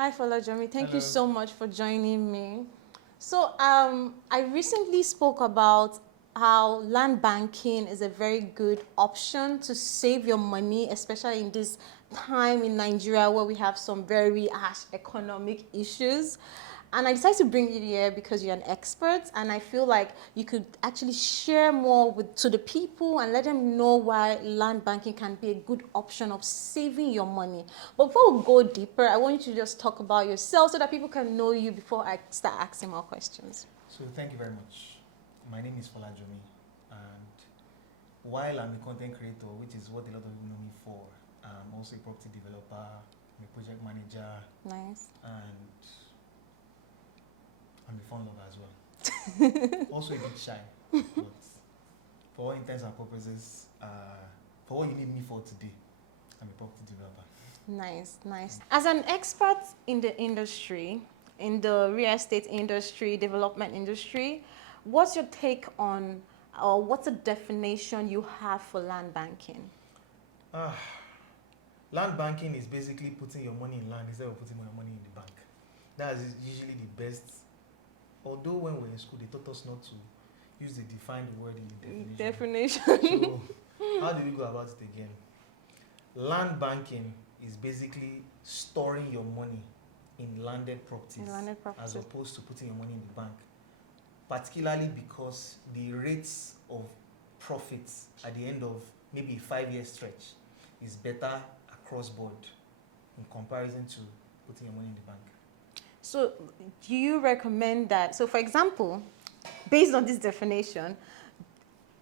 Hi, Folajomi. Thank you Hello. so much for joining me. So, I recently spoke about how land banking is a very good option to save your money, especially in this time in Nigeria where we have some very harsh economic issues. And I decided to bring you here because you're an expert, and I feel like you could actually share more to the people and let them know why land banking can be a good option of saving your money. But before we go deeper, I want you to just talk about yourself so that people can know you before I start asking more questions. So thank you very much. My name is Folajomi, and while I'm a content creator, which is what a lot of people know me for, I'm also a property developer, I'm a project manager, Nice. and I'm a fun lover as well. Also a bit shy, but for all intents and purposes, for what you need me for today, I'm a property developer. Nice, nice. As an expert in the industry, in the real estate industry, development industry, what's your take on, or what's the definition you have for land banking? Ah, Land banking is basically putting your money in land instead of putting your money in the bank. That is usually the best. Although when we were in school, they taught us not to use the defined word in the definition. Definition. So how do we go about it again? Land banking is basically storing your money in landed properties, Landed property. as opposed to putting your money in the bank. Particularly because the rates of profits at the end of maybe a 5-year stretch is better across board in comparison to putting your money in the bank. So do you recommend that? So for example, based on this definition,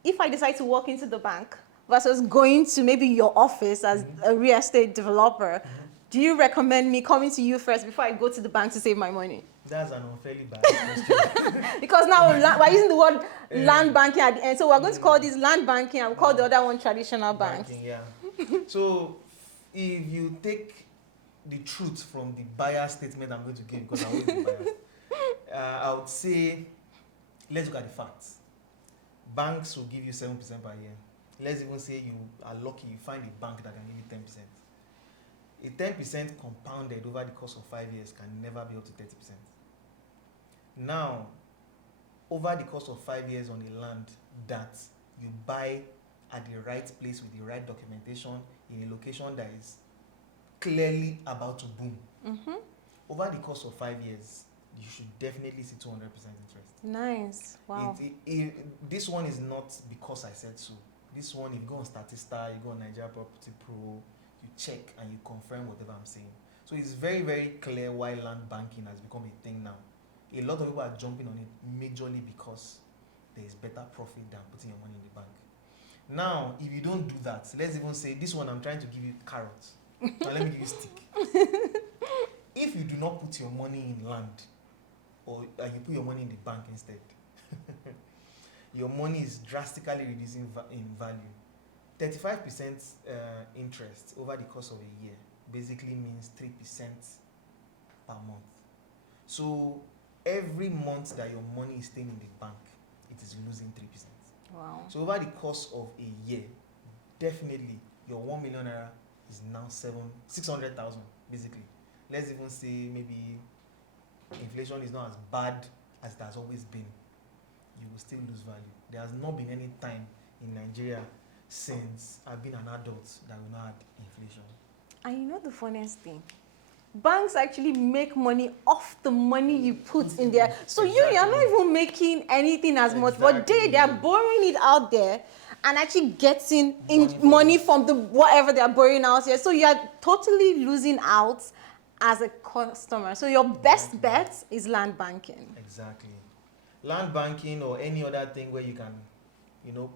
if I decide to walk into the bank versus going to maybe your office as a real estate developer, do you recommend me coming to you first before I go to the bank to save my money? That's an unfairly biased question. Because now we're using the word land banking at the end. So we're going to call this land banking and we'll call the other one traditional banks. Banking, yeah. So if you take the truth from the biased statement I'm going to give, because I'm going to be biased, I would say, let's look at the facts. Banks will give you 7% per year. Let's even say you are lucky, you find a bank that can give you 10%. A 10% compounded over the course of 5 years can never be up to 30%. Now, over the course of 5 years on a land that you buy at the right place with the right documentation in a location that is clearly about to boom, over the course of 5 years, you should definitely see 200% interest. Nice. Wow. This one is not because I said so. This one, if you go on Statista, you go on Nigeria Property Pro, you check and you confirm whatever I'm saying. So it's very, very clear why land banking has become a thing now. A lot of people are jumping on it majorly because there is better profit than putting your money in the bank. Now, if you don't do that, let's even say this one I'm trying to give you carrots. Now let me give you stick. If you do not put your money in land, or you put your money in the bank instead, your money is drastically reducing in value. 35% interest over the course of a year basically means 3% per month. So every month that your money is staying in the bank, it is losing 3%. Wow. So over the course of a year, definitely your 1 million naira is now 600,000 basically. Let's even say maybe inflation is not as bad as it has always been. You will still lose value. There has not been any time in Nigeria since I've been an adult that we not had inflation. And you know the funniest thing? Banks actually make money off the money you put in there. So you're not even making anything as much, but they are borrowing it out there and actually getting money from the whatever they are borrowing out here. So you're totally losing out as a customer. So your best bet is land banking. Exactly. Land banking or any other thing where you can,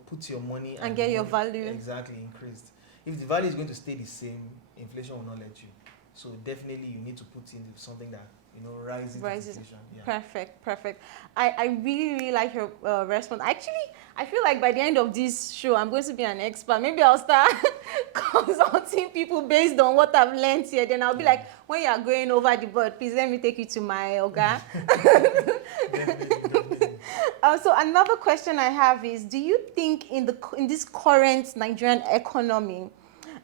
put your money and get your value exactly increased. If the value is going to stay the same, inflation will not let you. So definitely you need to put in something that rises. Inflation. Yeah. Perfect. I really like your response. Actually, I feel like by the end of this show, I'm going to be an expert. Maybe I'll start consulting people based on what I've learned here. Then I'll be like, when you are going over the board, please let me take you to my Oga. Definitely. So another question I have is, do you think in this current Nigerian economy,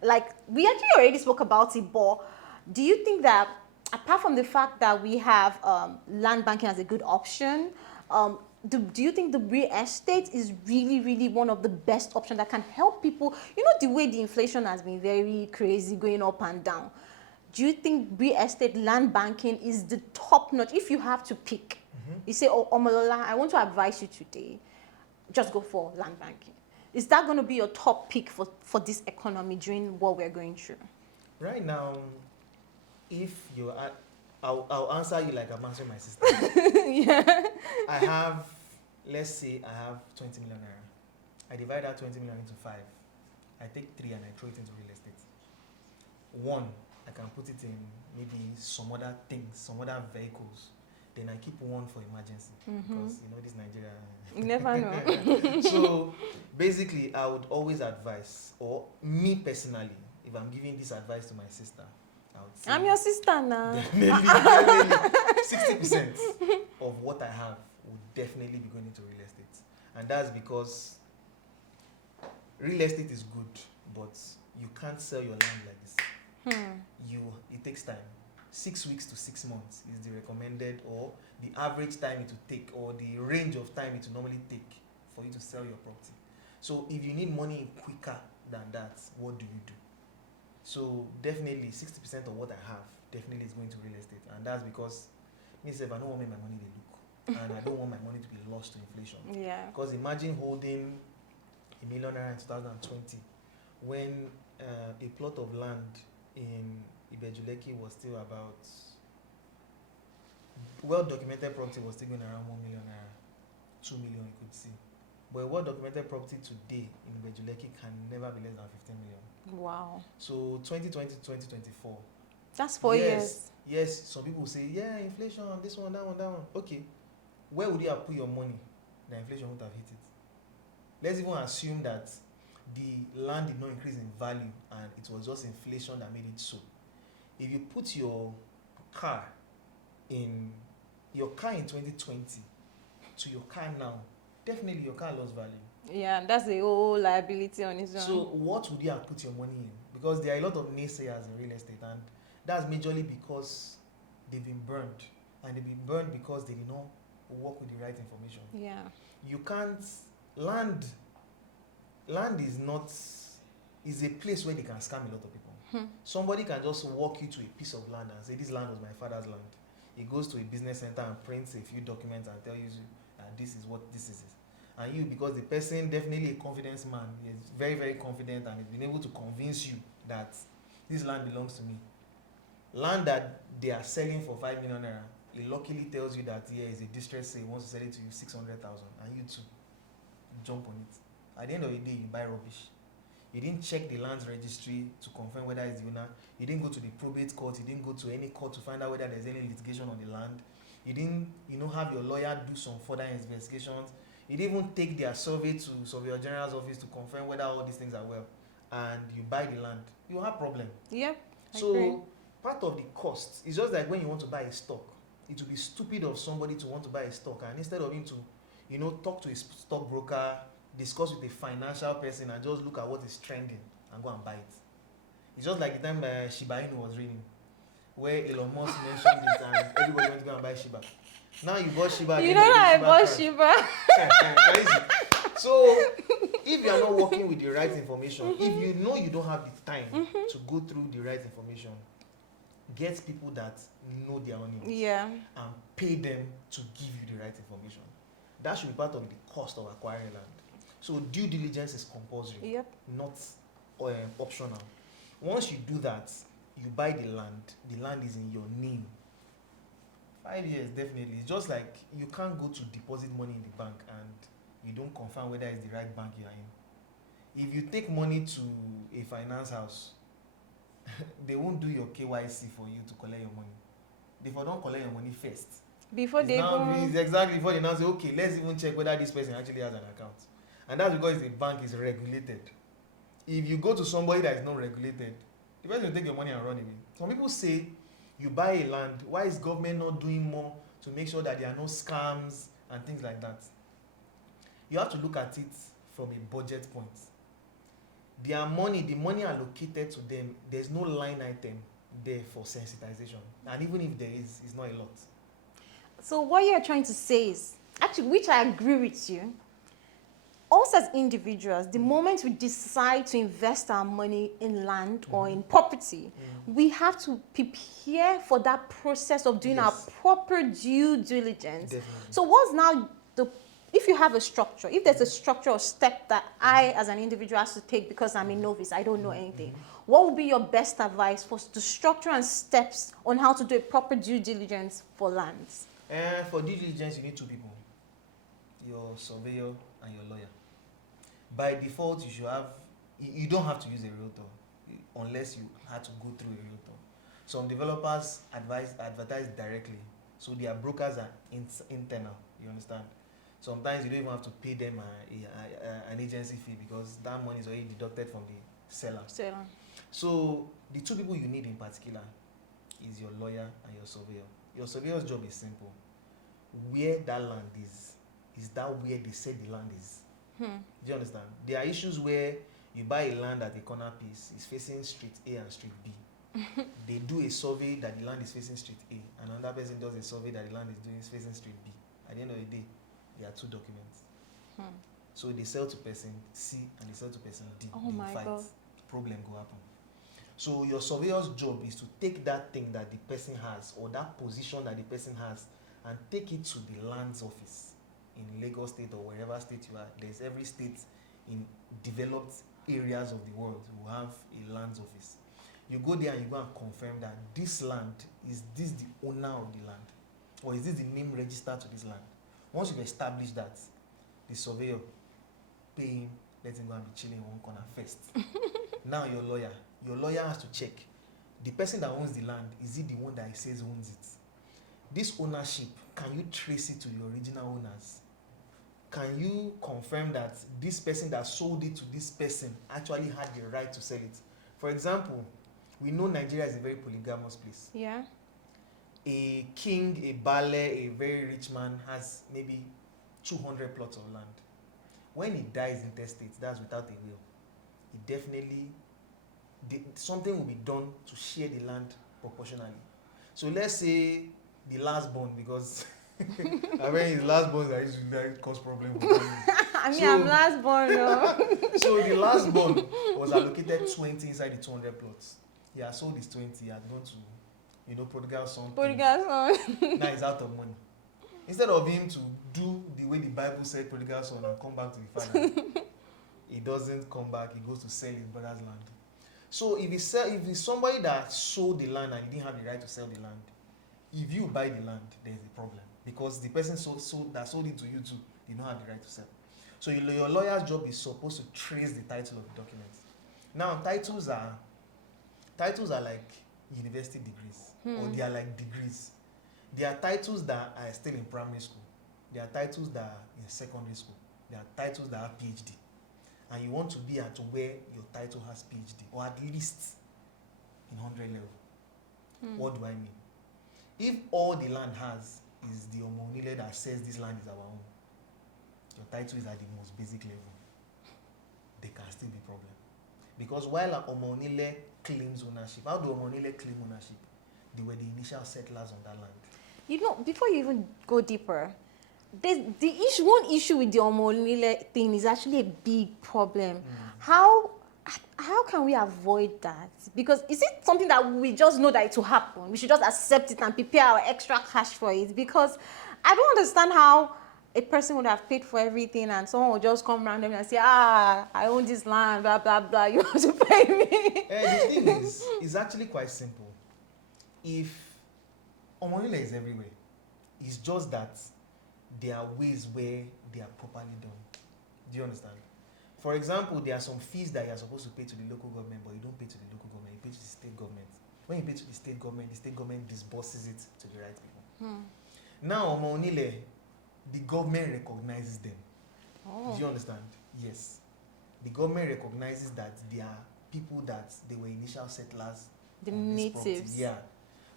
like we actually already spoke about it, but do you think that apart from the fact that we have land banking as a good option, do you think the real estate is really, really one of the best options that can help people? You know, the way the inflation has been very crazy, going up and down. Do you think real estate land banking is the top notch? If you have to pick, you say, oh, Omolola, I want to advise you today, just go for land banking. Is that going to be your top pick for this economy during what we're going through? Right now, if you are, I'll answer you like I'm answering my sister. Yeah. I have, let's say I have 20 million naira. I divide that 20 million into 5. I take 3 and I throw it into real estate. 1, I can put it in maybe some other things, some other vehicles. Then I keep 1 for emergency, because you know this Nigeria. You never know. So basically, I would always advise, or me personally, if I'm giving this advice to my sister, I would say I'm your sister now. definitely 60% of what I have would definitely be going into real estate. And that's because real estate is good, but you can't sell your land like this. It takes time. 6 weeks to 6 months is the recommended, or the average time it will take, or the range of time it will normally take for you to sell your property. So if you need money quicker than that, what do you do? So definitely 60% of what I have definitely is going to real estate, and that's because myself, I don't want to make my money dey look, and I don't want my money to be lost to inflation. Yeah. Because imagine holding £1 million in 2020 when a plot of land in Ibejuleki was still about, well-documented property was still going around 1 million naira, 2 million you could see. But a well-documented property today in Ibejuleki can never be less than 15 million. Wow. So 2020 to 2024. That's 4 years. Yes, some people say, yeah, inflation, this one, that one, that one. Okay, where would you have put your money? The inflation would have hit it. Let's even assume that the land did not increase in value and it was just inflation that made it so. If you put your car in 2020 to your car now, definitely your car lost value. Yeah, that's the whole liability on its own. So what would you have put your money in? Because there are a lot of naysayers in real estate, and that's majorly because they've been burned, and they've been burned because they did not work with the right information. Yeah. You can't, land is a place where they can scam a lot of people. Somebody can just walk you to a piece of land and say, this land was my father's land. He goes to a business center and prints a few documents and tells you that this is what this is. And you, because the person, definitely a confidence man, is very, very confident and has been able to convince you that this land belongs to me. Land that they are selling for 5 million naira, he luckily tells you that here is a distress sale, he wants to sell it to you 600,000, and you too jump on it. At the end of the day, you buy rubbish. You didn't check the land's registry to confirm whether it's the owner. You didn't go to the probate court. You didn't go to any court to find out whether there's any litigation on the land. You didn't, have your lawyer do some further investigations. You didn't even take their survey to Surveyor General's office to confirm whether all these things are well. And you buy the land. You have problem. Yep. So agree. Part of the cost is just like when you want to buy a stock. It would be stupid of somebody to want to buy a stock, and instead of him to, talk to a stockbroker, discuss with a financial person, and just look at what is trending and go and buy it. It's just like the time Shiba Inu was raining, where Elon Musk mentioned it and everybody went to go and buy Shiba. Now you bought Shiba. You know how I bought Shiba. So if you are not working with the right information, if you know you don't have the time to go through the right information, get people that know their onions, and pay them to give you the right information. That should be part of the cost of acquiring land. So due diligence is compulsory, not optional. Once you do that, you buy the land is in your name. 5 years, definitely. It's just like you can't go to deposit money in the bank and you don't confirm whether it's the right bank you are in. If you take money to a finance house, they won't do your KYC for you to collect your money. They don't collect your money first. Before they now say, okay, let's even check whether this person actually has an account. And that's because the bank is regulated. If you go to somebody that is not regulated, the person will take your money and run away. Some people say, you buy a land, why is government not doing more to make sure that there are no scams and things like that? You have to look at it from a budget point. The money allocated to them, there's no line item there for sensitization. And even if there is, it's not a lot. So what you're trying to say is, actually, which I agree with you, us as individuals, the moment we decide to invest our money in land or in property, we have to prepare for that process of doing our Yes. proper due diligence. Definitely. So what's now if you have a structure, if there's a structure or step that I as an individual has to take because I'm a novice, I don't know anything, what would be your best advice for the structure and steps on how to do a proper due diligence for lands? For due diligence, you need two people, your surveyor and your lawyer. By default, you should have, you don't have to use a realtor unless you had to go through a realtor. Some developers advertise directly, so their brokers are internal, you understand? Sometimes you don't even have to pay them an agency fee because that money is already deducted from the seller. So the two people you need in particular is your lawyer and your surveyor. Your surveyor's job is simple. Where that land is that where they say the land is? Do you understand? There are issues where you buy a land at a corner piece, it's facing street A and street B. They do a survey that the land is facing street A, and another person does a survey that the land is facing street B. At the end of the day, there are two documents. So they sell to person C and they sell to person D. Oh they my fight. God. Problem go happen. So your surveyor's job is to take that thing that the person has or that position that the person has and take it to the lands office in Lagos State or wherever state you are. There's every state in developed areas of the world who have a lands office. You go there and you go and confirm that this land, is this the owner of the land? Or is this the name registered to this land? Once you've established that, the surveyor pay him, let him go and be chilling in one corner first. Now your lawyer has to check. The person that owns the land, is it the one that he says owns it? This ownership, can you trace it to the original owners? Can you confirm that this person that sold it to this person actually had the right to sell it? For example, we know Nigeria is a very polygamous place. Yeah. A king, a baale, a very rich man has maybe 200 plots of land. When he dies intestate, that's without a will, he definitely, something will be done to share the land proportionally. So let's say the last born, because I mean his last born that usually cause problem. I mean, I'm last born. So the last born was allocated 20 inside the 200 plots. He had sold his 20, he had gone to, prodigal son. Now he's out of money. Instead of him to do the way the Bible said prodigal son and come back to the father, he doesn't come back, he goes to sell his brother's land. So if it's somebody that sold the land and he didn't have the right to sell the land, if you buy the land, there's a problem. Because the person that sold it to you too, they don't have the right to sell. So your lawyer's job is supposed to trace the title of the document. Now titles are like university degrees, or they are like degrees. There are titles that are still in primary school. There are titles that are in secondary school. There are titles that have PhD. And you want to be at where your title has PhD, or at least in 100 level. What do I mean? If all the land has is the Omonile that says this land is our own, your title is at the most basic level, there can still be problem. Because while Omonile claims ownership, how do Omonile claim ownership? They were the initial settlers on that land. Before you even go deeper, one issue with the Omonile thing is actually a big problem. How can we avoid that? Because is it something that we just know that it will happen? We should just accept it and prepare our extra cash for it? Because I don't understand how a person would have paid for everything and someone would just come randomly and say, I own this land, blah, blah, blah, you have to pay me. The thing is, it's actually quite simple. If Omonile is everywhere, it's just that there are ways where they are properly done. Do you understand? For example, there are some fees that you are supposed to pay to the local government, but you don't pay to the local government, you pay to the state government. When you pay to the state government disburses it to the right people. Now, Omonile, the government recognizes them. Do you understand? Yes. The government recognizes that they are people that they were initial settlers. The natives. Yeah.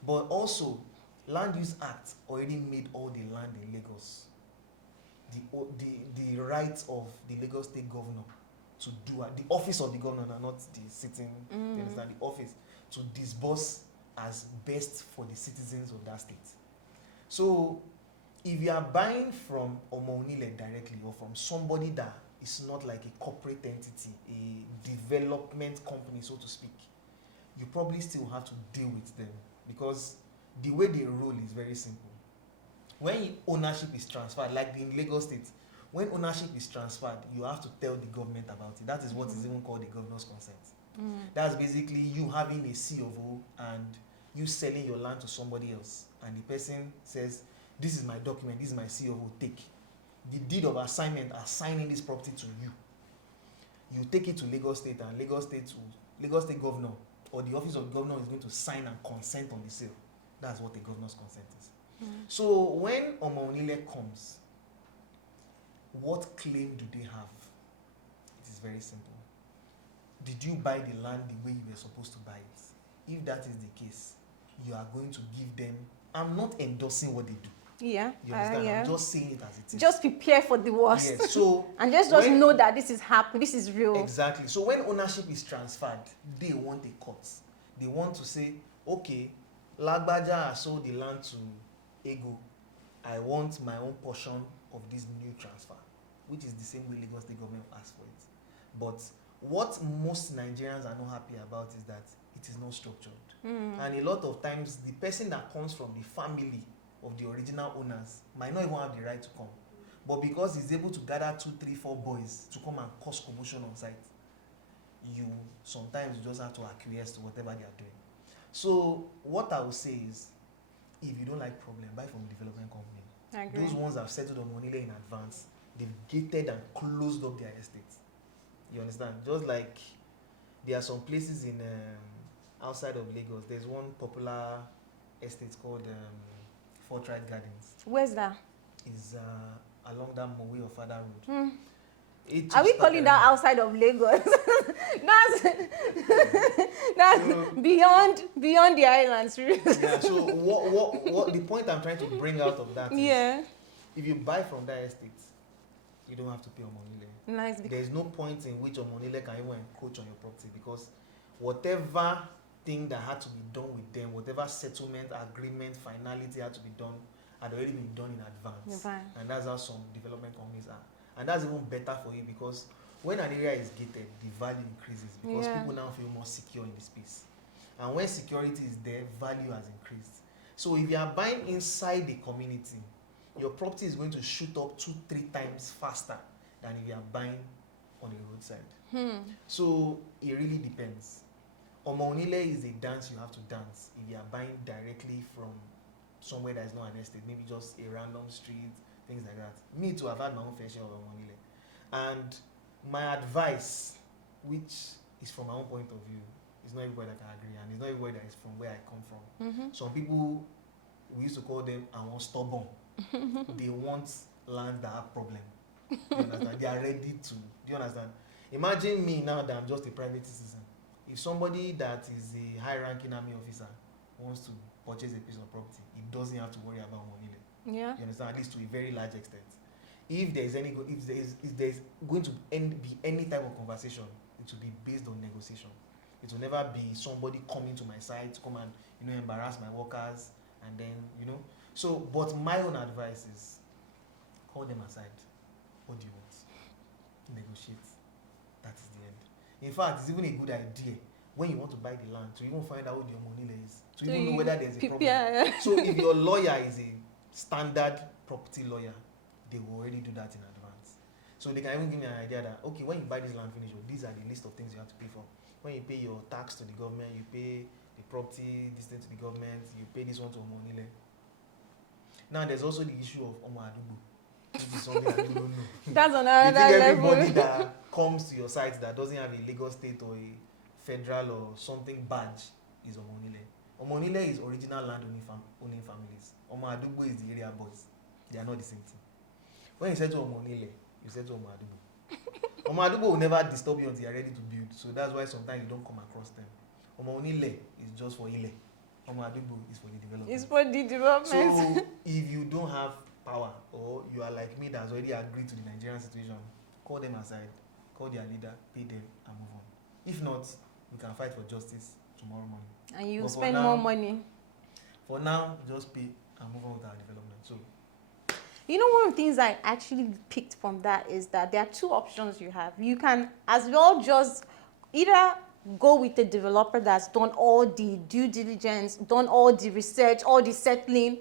But also, Land Use Act already made all the land in Lagos the rights of the Lagos State governor to do the office of the governor, not the sitting, you understand, the office to disburse as best for the citizens of that state. So if you are buying from Omonile directly or from somebody that is not like a corporate entity, a development company, so to speak, you probably still have to deal with them because the way they roll is very simple. When ownership is transferred, like in Lagos State, when ownership is transferred, you have to tell the government about it. That is what is even called the governor's consent. That's basically you having a C of O and you selling your land to somebody else, and the person says, this is my document, this is my C of O, take. The deed of assignment assigning this property to you. You take it to Lagos State, and Lagos State governor or the office of the governor is going to sign and consent on the sale. That's what the governor's consent is. So when Omonile comes, what claim do they have? It is very simple. Did you buy the land the way you were supposed to buy it? If that is the case, you are going to give them. I'm not endorsing what they do. Yeah. You understand? Yeah. I'm just saying it as it is. Just prepare for the worst. Yes. So and just know that this is happening. This is real. Exactly. So when ownership is transferred, they want a cut. They want to say, okay, Lagbaja has sold the land to Ego. I want my own portion of this new transfer, which is the same way Lagos State government asked for it. But what most Nigerians are not happy about is that it is not structured. And a lot of times, the person that comes from the family of the original owners might not even have the right to come. But because he's able to gather 2, 3, 4 boys to come and cause commotion on site, sometimes you just have to acquiesce to whatever they are doing. So what I would say is, if you don't like problem, buy from a development company. I agree. Those ones have settled on Monile in advance. They've gated and closed up their estates. You understand? Just like there are some places in outside of Lagos. There's one popular estate called Fortright Gardens. Where's that? Is along that Mowe or Father Road. Are we calling that outside of Lagos? that's beyond the islands, really. Yeah. So what the point I'm trying to bring out of that is, if you buy from that estate, you don't have to pay Omonile. Nice. There's no point in which Omonile can even encroach on your property, because whatever thing that had to be done with them, whatever settlement agreement finality had to be done, had already been done in advance. And that's how some development companies are. And that's even better for you, because when an area is gated, the value increases, because people now feel more secure in the space. And when security is there, value has increased. So if you are buying inside the community, your property is going to shoot up 2, 3 times faster than if you are buying on the roadside. So it really depends. Omonile is a dance you have to dance if you are buying directly from somewhere that is not an estate, maybe just a random street, things like that. Me too, I've had my own fair share of Omonile. And my advice, which is from my own point of view, is not everybody that can agree, and it's not everybody that is from where I come from. Some people, we used to call them stubborn. They want land that have problem. You understand? They are ready to. Do you understand? Imagine me now that I'm just a private citizen. If somebody that is a high-ranking army officer wants to purchase a piece of property, he doesn't have to worry about money. Yeah. You understand? At least to a very large extent. If there is going to be any type of conversation, it will be based on negotiation. It will never be somebody coming to my side to come and embarrass my workers, and then So, but my own advice is, call them aside. What do you want? Negotiate. That is the end. In fact, it's even a good idea when you want to buy the land to even find out what your money is, to even know whether there's a problem. So if your lawyer is a standard property lawyer, they will already do that in advance. So they can even give me an idea that, okay, when you buy this land finish, these are the list of things you have to pay for. When you pay your tax to the government, you pay the property, this thing to the government, you pay this one to Omonile. Now there's also the issue of Omo Adubo, which is something I don't know. That's another level. Everybody that comes to your site that doesn't have a Lagos State or a federal or something badge is Omonile. Omonile is original land owning families. Omo Adubo is the area boys. They are not the same thing. When you say to Omonile, you say to Omo Adubo. Omo Adubo will never disturb you until you are ready to build. So that's why sometimes you don't come across them. Omonile is just for Ile. Omo Adubo is for the development. It's for the development. So if you don't have power, or you are like me that's already agreed to the Nigerian situation, call them aside, call their leader, pay them, and move on. If not, we can fight for justice tomorrow morning. And you But for spend more now, money. for now, just pay and move on with our development. So You know, one of the things I actually picked from that is that there are two options you have. You can as well just either go with a developer that's done all the due diligence, done all the research, all the settling,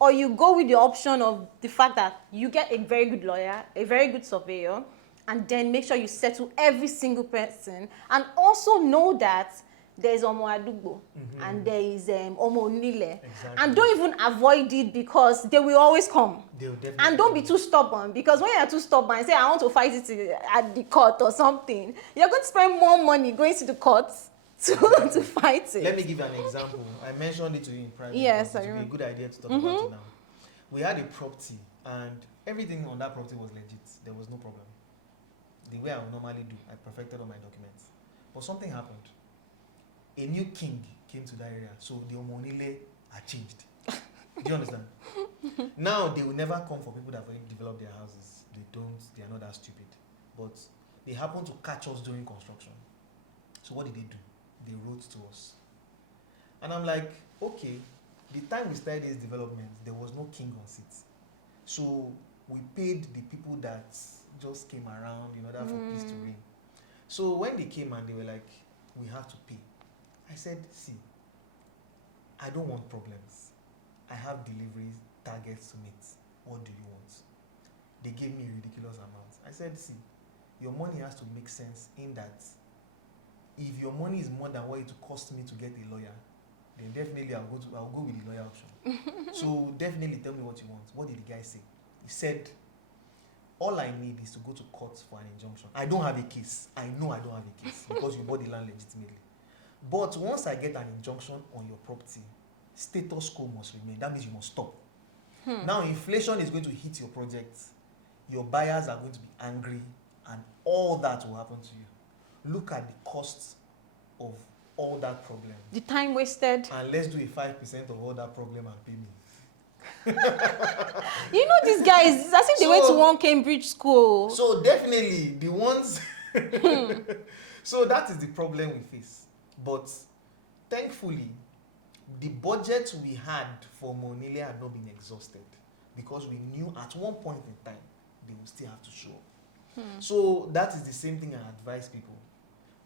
or you go with the option of the fact that you get a very good lawyer, a very good surveyor, and then make sure you settle every single person, and also know that there's Omo Adugbo and there is Omo Nile. exactly. And don't even avoid it because they will always come. They'll definitely And don't be come. too stubborn, because when you're too stubborn and say I want to fight it at the court or something, you're going to spend more money going to the court to, to fight it. Let me give you an example. I mentioned it to you in private. Yes, but I it would be a remember. good idea to talk about it now. We had a property and everything on that property was legit. There was no problem. The way I would normally do, I perfected all my documents. But something happened. A new king came to that area, so the Omonile are changed. Do you understand? Now they will never come for people that have already developed their houses. They are not that stupid. But they happened to catch us during construction. So what did they do? They wrote to us. And I'm like, okay, the time we started this development, there was no king on seat. So we paid the people that just came around in order for peace to reign. So when they came and they were like, we have to pay. I said, see, I don't want problems. I have delivery targets to meet. What do you want? They gave me a ridiculous amount. I said, see, your money has to make sense in that if your money is more than what it will cost me to get a lawyer, then definitely I'll go with the lawyer option. So definitely tell me what you want. What did the guy say? He said, all I need is to go to court for an injunction. I don't have a case. I know I don't have a case because you bought the land legitimately. But once I get an injunction on your property, status quo must remain. That means you must stop. Now inflation is going to hit your project. Your buyers are going to be angry and all that will happen to you. Look at the cost of all that problem. The time wasted. And let's do a 5% of all that problem and pay me. You know these guys, it's as if they went to one Cambridge school. So definitely the ones so that is the problem we face. But thankfully, the budget we had for Monile had not been exhausted because we knew at one point in time they will still have to show up. So that is the same thing I advise people.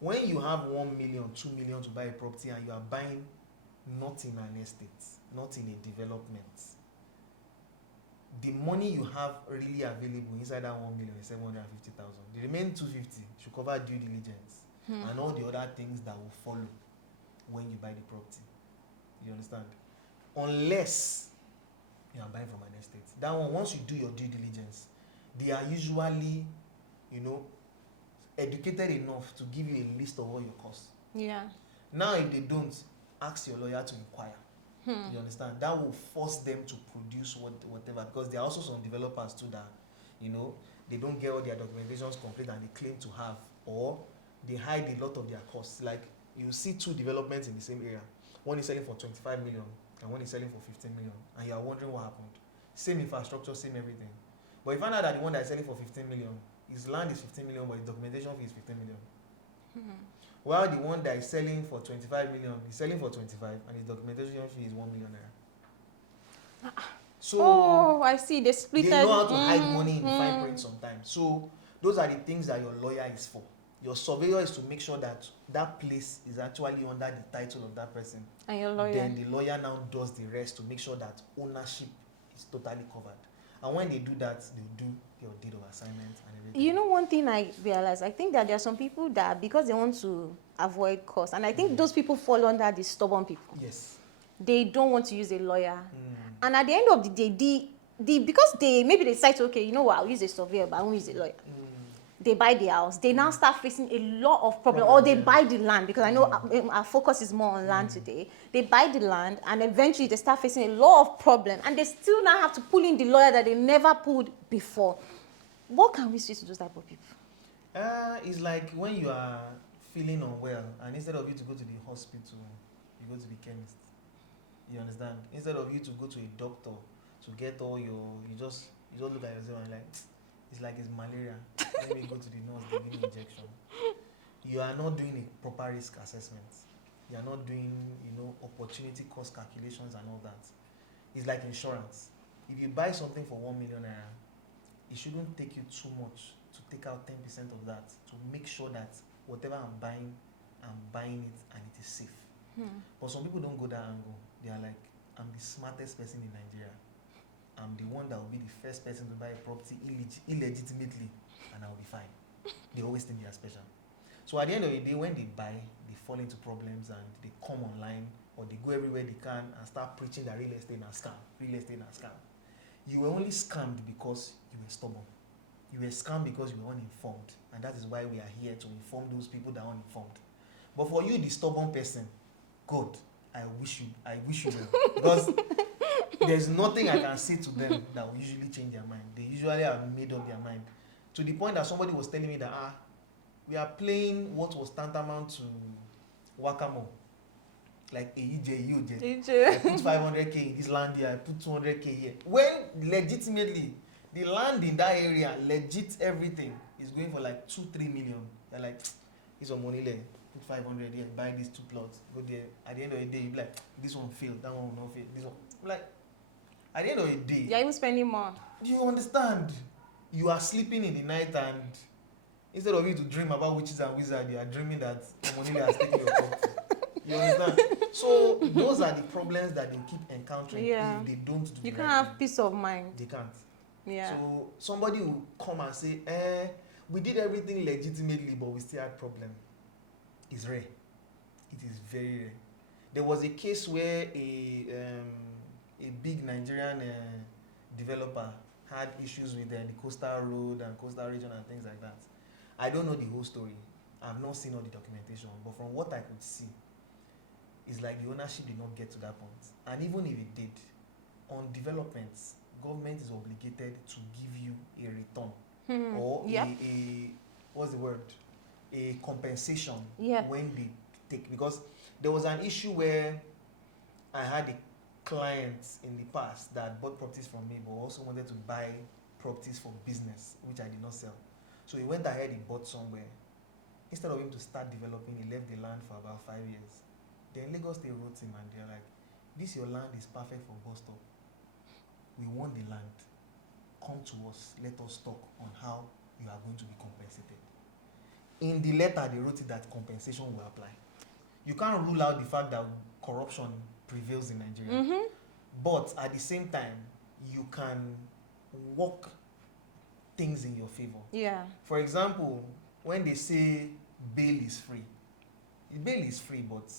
When you have 1 million, 2 million to buy a property and you are buying not in an estate, not in a development, the money you have really available inside that 1 million is 750,000. The remaining 250 should cover due diligence and all the other things that will follow when you buy the property. You understand? Unless you are buying from an estate. That one, once you do your due diligence, they are usually, educated enough to give you a list of all your costs. Yeah. Now, if they don't, ask your lawyer to inquire. You understand? That will force them to produce whatever, because there are also some developers too that, they don't get all their documentations complete and they claim to have, or they hide a lot of their costs. Like, you see two developments in the same area. One is selling for 25 million and one is selling for 15 million, and you are wondering what happened. Same infrastructure, same everything. But you find out that the one that is selling for 15 million, his land is 15 million, but his documentation fee is 15 million. While the one that is selling for 25 million is selling for 25 and his documentation fee is 1 million naira. So I see. They split. they know how to hide money in the fine print sometimes. So those are the things that your lawyer is for. Your surveyor is to make sure that that place is actually under the title of that person. And your lawyer. Then the lawyer now does the rest to make sure that ownership is totally covered. And when they do that, they do your deed of assignment and everything. You know, one thing I realized, I think that there are some people that, because they want to avoid costs, and I think those people fall under the stubborn people. Yes. They don't want to use a lawyer. And at the end of the day, because maybe they decide to, okay, you know what, I'll use a surveyor, but I won't use a lawyer. They buy the house. They now start facing a lot of problems. Or they buy the land, because I know our focus is more on land today. They buy the land, and eventually they start facing a lot of problems. And they still now have to pull in the lawyer that they never pulled before. What can we say to those type of people? It's like when you are feeling unwell, and instead of you to go to the hospital, you go to the chemist. You understand? Instead of you to go to a doctor to get all your, you just look at yourself and like, it's like it's malaria. Let me go to the nurse, give me injection. You are not doing a proper risk assessment. They are not doing, opportunity cost calculations and all that. It's like insurance. If you buy something for 1 million naira, it shouldn't take you too much to take out 10% of that to make sure that whatever I'm buying it and it is safe. But some people don't go that angle. They are like, I'm the smartest person in Nigeria. I'm the one that will be the first person to buy a property illegitimately, and I'll be fine. They always think they are special. So at the end of the day, when they buy, they fall into problems and they come online or they go everywhere they can and start preaching that real estate is a scam. Real estate is a scam. You were only scammed because you were stubborn. You were scammed because you were uninformed, and that is why we are here to inform those people that are uninformed. But for you, the stubborn person, God, I wish you well, because there's nothing I can say to them that will usually change their mind. They usually have made up their mind to the point that somebody was telling me that we are playing what was tantamount to whack-a-mole, like a EJ. I put 500k in this land here, I put 200k here. When legitimately the land in that area, legit everything is going for like 2-3 million. They're like, it's some money there. Put 500 here, buy these 2 plots, go there. At the end of the day, you be like, this one failed, that one will not fail. This one, like, at the end of the day, you're even spending more. Do you understand? You are sleeping in the night, and instead of you to dream about witches and wizards, you are dreaming that money has taken your property. You understand? So those are the problems that they keep encountering if they don't do You the can't right have thing. peace of mind. They can't. Yeah. So somebody will come and say, we did everything legitimately, but we still had problem. It's rare. It is very rare. There was a case where a big Nigerian developer had issues with the coastal road and coastal region and things like that. I don't know the whole story. I've not seen all the documentation, but from what I could see, it's like the ownership did not get to that point. And even if it did, on developments, government is obligated to give you a return or a what's the word? A compensation when they take, because there was an issue where I had a client in the past that bought properties from me but also wanted to buy properties for business, which I did not sell. So he went ahead, he bought somewhere. Instead of him to start developing, he left the land for about 5 years. Then Lagos State wrote him and they're like, this your land is perfect for bus stop. We want the land. Come to us, let us talk on how you are going to be compensated. In the letter, they wrote it that compensation will apply. You can't rule out the fact that corruption prevails in Nigeria. But at the same time, you can work things in your favor. Yeah. For example, when they say bail is free, bail is free, but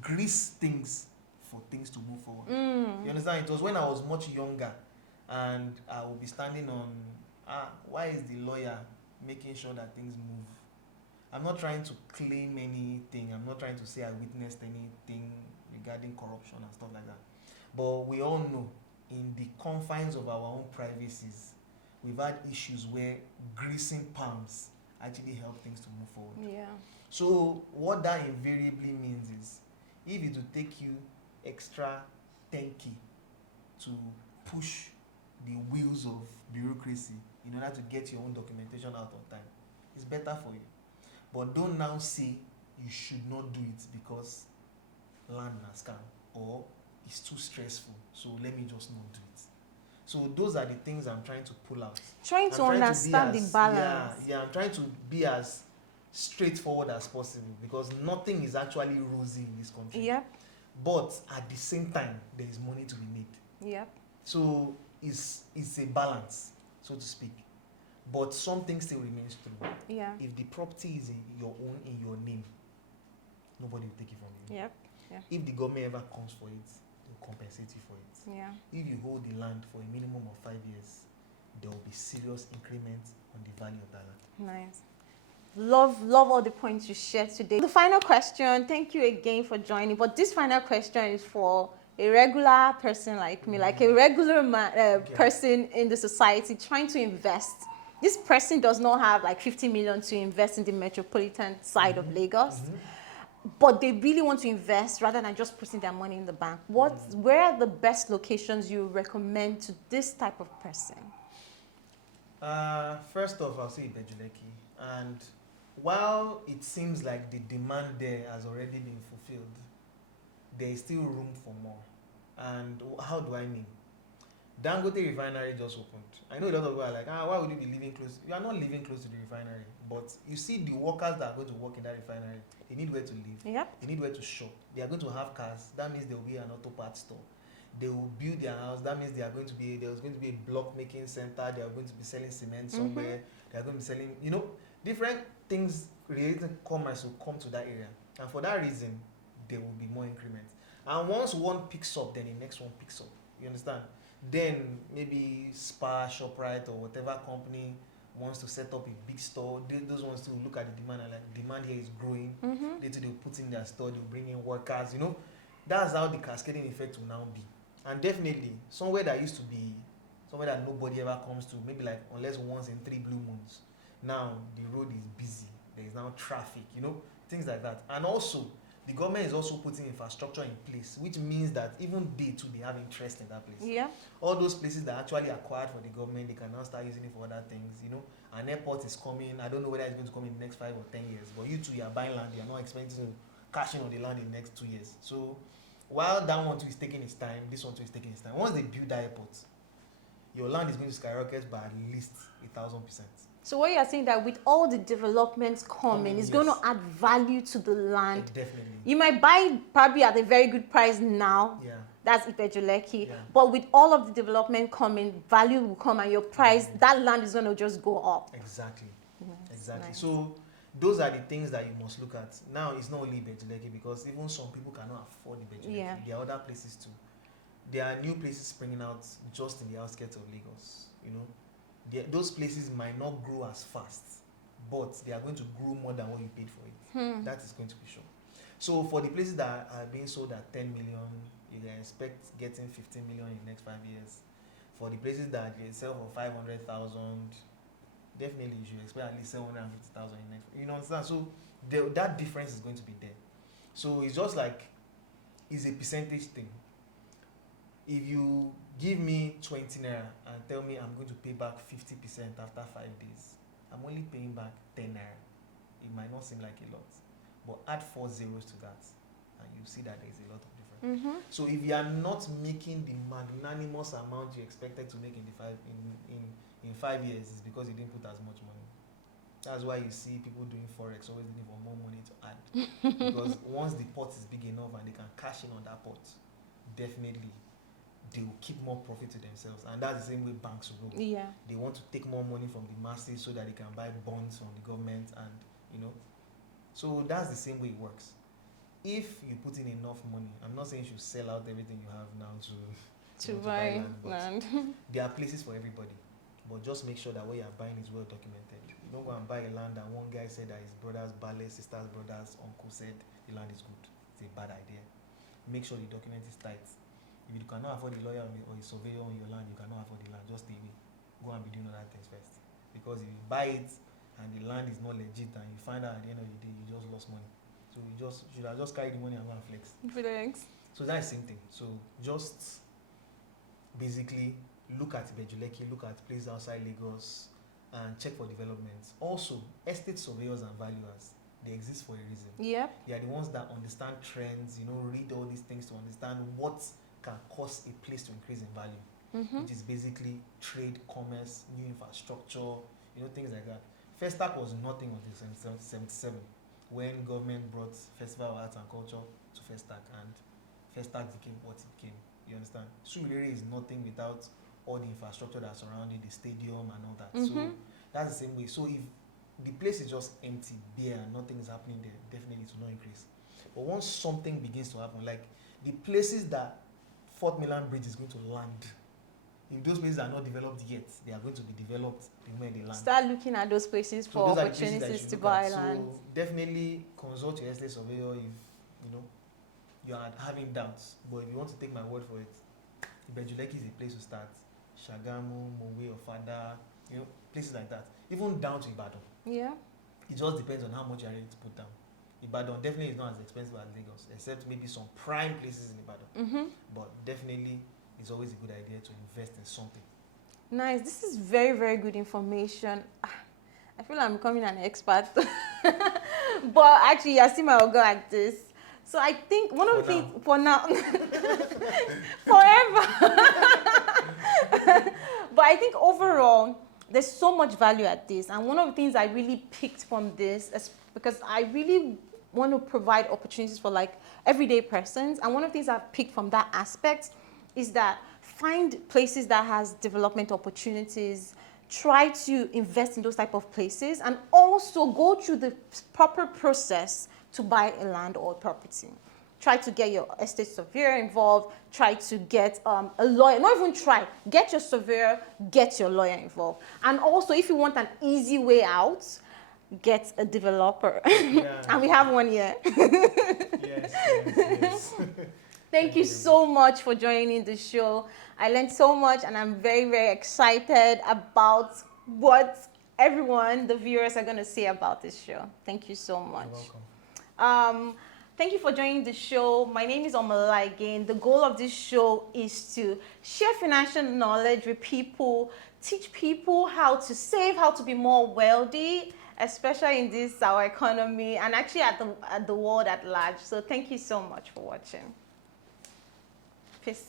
grease things for things to move forward. You understand? It was when I was much younger, and I will be standing on, why is the lawyer making sure that things move? I'm not trying to claim anything. I'm not trying to say I witnessed anything regarding corruption and stuff like that. But we all know, in the confines of our own privacies, we've had issues where greasing palms actually help things to move forward. Yeah. So what that invariably means is, if it will take you extra 10k to push the wheels of bureaucracy in order to get your own documentation out on time, it's better for you. But don't now say you should not do it because land na scam or it's too stressful, so let me just not do it. So those are the things I'm trying to pull out. Trying to understand the balance. Yeah, I'm trying to be as straightforward as possible, because nothing is actually rosy in this country. Yep. But at the same time, there is money to be made. Yep. So it's a balance, so to speak. But something still remains true. Yeah. If the property is in your name, nobody will take it from you. Yep. Yeah. If the government ever comes for it, they'll compensate you for it. Yeah. If you hold the land for a minimum of 5 years, there will be serious increment on the value of that land. Nice. Love all the points you shared today. The final question, thank you again for joining, but this final question is for a regular person like me, like a regular person in the society trying to invest. This person does not have like 50 million to invest in the metropolitan side of Lagos, but they really want to invest rather than just putting their money in the bank. Where are the best locations you recommend to this type of person? First off, I'll say Bejuleki. And while it seems like the demand there has already been fulfilled, there is still room for more. And how do I mean? Dangote refinery just opened. I know a lot of people are like, why would you be living close? You are not living close to the refinery, but you see the workers that are going to work in that refinery, they need where to live. Yep. They need where to shop. They are going to have cars. That means there will be an auto parts store. They will build their house. That means there's going to be a block making center. They are going to be selling cement somewhere. They are going to be selling, different things related to commerce will come to that area. And for that reason, there will be more increments. And once one picks up, then the next one picks up. You understand? Then maybe Spar, ShopRite, or whatever company wants to set up a big store. Those ones to look at the demand and like demand here is growing. They'll put in their store, they'll bring in workers. That's how the cascading effect will now be. And definitely somewhere that used to be somewhere that nobody ever comes to, maybe like unless once in 3 blue moons. Now the road is busy. There is now traffic. Things like that. And also the government is also putting infrastructure in place, which means that even they too, they have interest in that place. Yeah. All those places that actually acquired for the government, they can now start using it for other things. An airport is coming. I don't know whether it's going to come in the next 5 or 10 years, but you two, you are buying land. You are not expecting to cash in on the land in the next 2 years. So while that one too is taking its time, this one too is taking its time. Once they build that airport, your land is going to skyrocket by at least 1,000%. So what you are saying that with all the developments coming, it's going to add value to the land. Definitely. You might buy probably at a very good price now. Yeah. That's Ipejuleki. Yeah. But with all of the development coming, value will come and your price, that land is going to just go up. Exactly. Yes, Exactly. nice. So those are the things that you must look at. Now, it's not only Ipejuleki because even some people cannot afford Ipejuleki. Yeah. There are other places too. There are new places springing out just in the outskirts of Lagos. Those places might not grow as fast, but they are going to grow more than what you paid for it. That is going to be sure. So for the places that are being sold at 10 million, you can expect getting 15 million in the next 5 years. For the places that you sell for 500,000, definitely you should expect at least 750,000 in next. You understand? So that difference is going to be there. So it's just like it's a percentage thing. If you give me 20 naira and tell me I'm going to pay back 50% after 5 days, I'm only paying back 10 naira. It might not seem like a lot, but add 4 zeros to that, and you see that there's a lot of difference. So if you are not making the magnanimous amount you expected to make in 5 years, it's because you didn't put as much money. That's why you see people doing forex always looking for more money to add, because once the pot is big enough and they can cash in on that pot, definitely they will keep more profit to themselves. And that's the same way banks will go. Yeah. They want to take more money from the masses so that they can buy bonds from the government, and so that's the same way it works. If you put in enough money, I'm not saying you should sell out everything you have now to buy land, land. there are places for everybody, but just make sure that what you're buying is well documented. You don't go and buy a land and one guy said that his brother's ballet, sister's brother's uncle said the land is good. It's a bad idea. Make sure the document is tight. If you cannot afford a lawyer or a surveyor on your land, you cannot afford the land. Just stay away. Go and be doing other things first. Because if you buy it and the land is not legit and you find out at the end of the day you just lost money, so you should have just carried the money and go and flex. Thanks. So that's the same thing. So just basically look at Ipejuleki, look at places outside Lagos, and check for developments. Also, estate surveyors and valuers, they exist for a reason. Yep. They are the ones that understand trends, read all these things to understand what can cause a place to increase in value, which is basically trade, commerce, new infrastructure, things like that. Festac was nothing until 1977 when government brought Festival of Arts and Culture to Festac, and Festac became what it became. You understand? Surulere is nothing without all the infrastructure that's surrounding the stadium and all that. So that's the same way. So if the place is just empty, bare, and nothing is happening there, definitely it will not increase. But once something begins to happen, like the places that Fort Milan Bridge is going to land, if those places are not developed yet, they are going to be developed the moment they land. Start looking at those places for opportunities to buy land. So definitely consult your estate surveyor if you are having doubts. But if you want to take my word for it, Ipejuleki is a place to start. Shagamu, Mowe, Ofada, places like that. Even down to Ibadan. Yeah. It just depends on how much you are ready to put down. Ibadan definitely is not as expensive as Lagos, except maybe some prime places in Ibadan. But definitely, it's always a good idea to invest in something. Nice. This is very, very good information. I feel I'm becoming an expert. But actually, I see my oga like this. So I think one of the For things now. for now, forever. But I think overall, there's so much value at this. And one of the things I really picked from this is because I really want to provide opportunities for like everyday persons. And one of the things I've picked from that aspect is that find places that has development opportunities, try to invest in those type of places, and also go through the proper process to buy a land or property. Try to get your estate surveyor involved, try to get a lawyer, not even try, get your surveyor, get your lawyer involved. And also, if you want an easy way out, get a developer. Yeah. And we have one here. Yes, yes. Thank you so much for joining the show. I learned so much and I'm very, very excited about what everyone, the viewers, are going to say about this show. Thank you so much. You're welcome. Thank you for joining the show. My name is Omala again. The goal of this show is to share financial knowledge with people, teach people how to save, how to be more wealthy, especially in this our economy and actually at the world at large. So thank you so much for watching. Peace.